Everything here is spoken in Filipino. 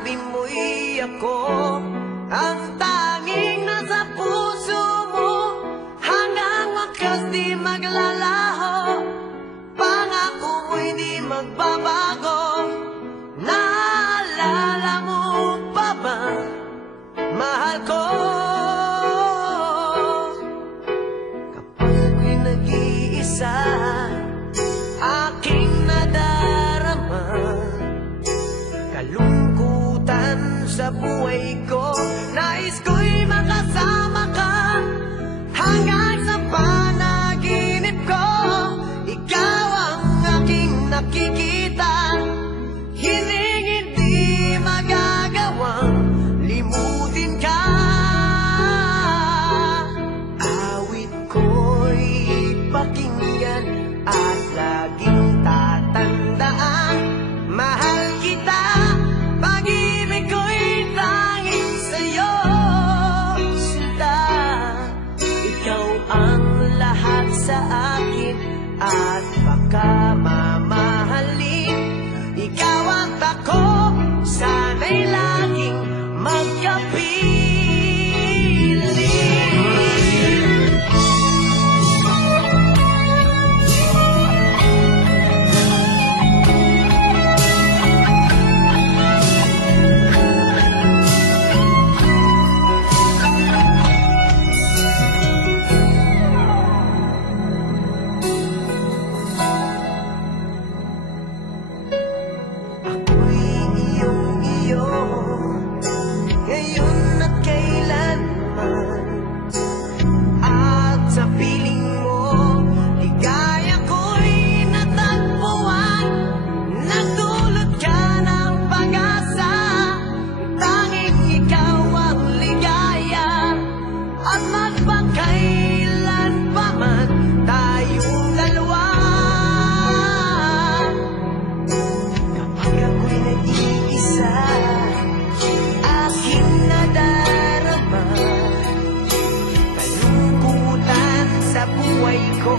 Sabi mo'y ako ang tanging nasa puso mo, hanggang wakas di maglalaho. Pangako mo'y di magbabago. Naalala mo pa ba, mahal ko? Kapag ako'y nag-iisa, aking nadarama kalungkutan sa buhay ko. Nais ko'y makasama ka hanggang sa panaginip ko. Ikaw ang aking nakikita, hindi magagawang limutin ka. Awit ko'y pakinggan at laging tatandaan, mahal kita, pag-ibig ko'y tanging sa'yo, sinta. Ikaw ang lahat sa akin at baka mamahalin. Ikaw at ako, sana'y laging magkapiling. Ako'y iyong-iyo, ngayon at kailanman. At sa piling mo, ligaya ko'y natagpuan. Nagdulot ka ng pag-asa, tanging ikaw ang ligaya. At magpakailan pa man tayong dalawa. Kapag ako'y nag-iisa, aking nadarama kalungkutan sa buhay ko.